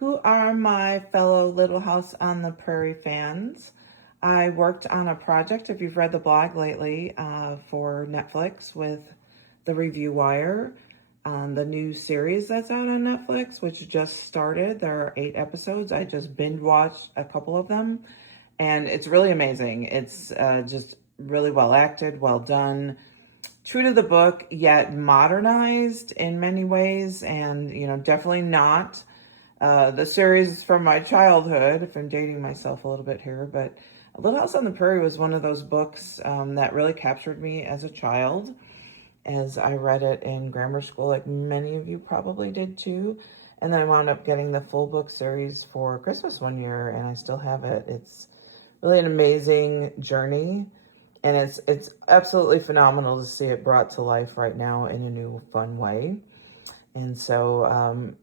Who are my fellow Little House on the Prairie fans? I worked on a project, if you've read the blog lately, for Netflix with The Review Wire on the new series that's out on Netflix, which just started. There are 8 episodes. I just binge watched a couple of them, and it's really amazing. It's just really well acted, well done, true to the book, yet modernized in many ways, and definitely not the series from my childhood, if I'm dating myself a little bit here. But Little House on the Prairie was one of those books that really captured me as a child, as I read it in grammar school, like many of you probably did too. And then I wound up getting the full book series for Christmas one year, and I still have it. It's really an amazing journey, and it's absolutely phenomenal to see it brought to life right now in a new, fun way. And so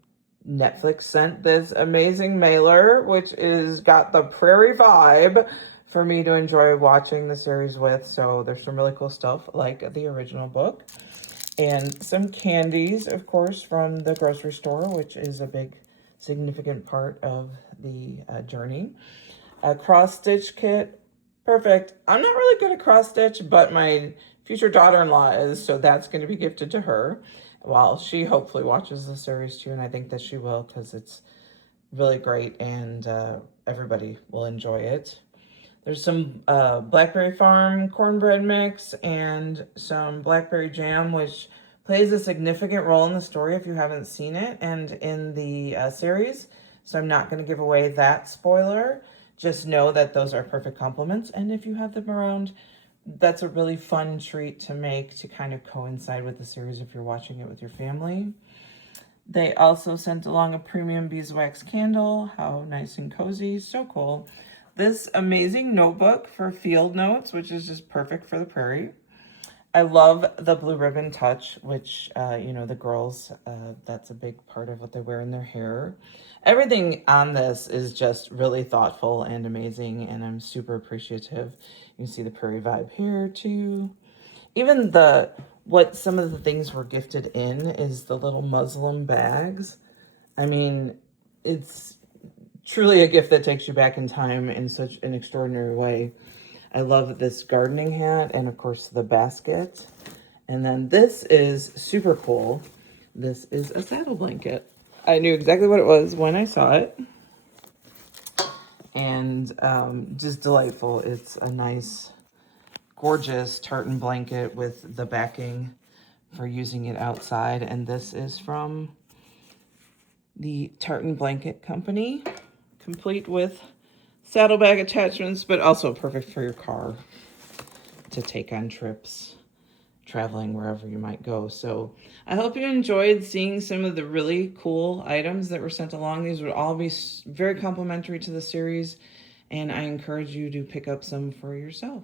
Netflix sent this amazing mailer, which is got the Prairie vibe for me to enjoy watching the series with. So there's some really cool stuff like the original book, and some candies, of course, from the grocery store, which is a big significant part of the journey. A cross stitch kit. Perfect. I'm not really good at cross stitch, but my future daughter-in-law is, so that's going to be gifted to her while she hopefully watches the series too, and I think that she will, because it's really great, and everybody will enjoy it. There's some Blackberry Farm cornbread mix and some blackberry jam, which plays a significant role in the story if you haven't seen it and in the series. So I'm not going to give away that spoiler. Just know that those are perfect complements. And if you have them around, that's a really fun treat to make to kind of coincide with the series if you're watching it with your family. They also sent along a premium beeswax candle. How nice and cozy. So cool. This amazing notebook for field notes, which is just perfect for the prairie. I love the blue ribbon touch, which, the girls, that's a big part of what they wear in their hair. Everything on this is just really thoughtful and amazing, and I'm super appreciative. You can see the prairie vibe here too. Even what some of the things were gifted in is the little muslin bags. I mean, it's truly a gift that takes you back in time in such an extraordinary way. I love this gardening hat and, of course, the basket. And then this is super cool. This is a saddle blanket. I knew exactly what it was when I saw it. And just delightful. It's a nice, gorgeous tartan blanket with the backing for using it outside. And this is from the Tartan Blanket Company, complete with saddlebag attachments, but also perfect for your car to take on trips, traveling wherever you might go. So I hope you enjoyed seeing some of the really cool items that were sent along. These would all be very complimentary to the series, and I encourage you to pick up some for yourself.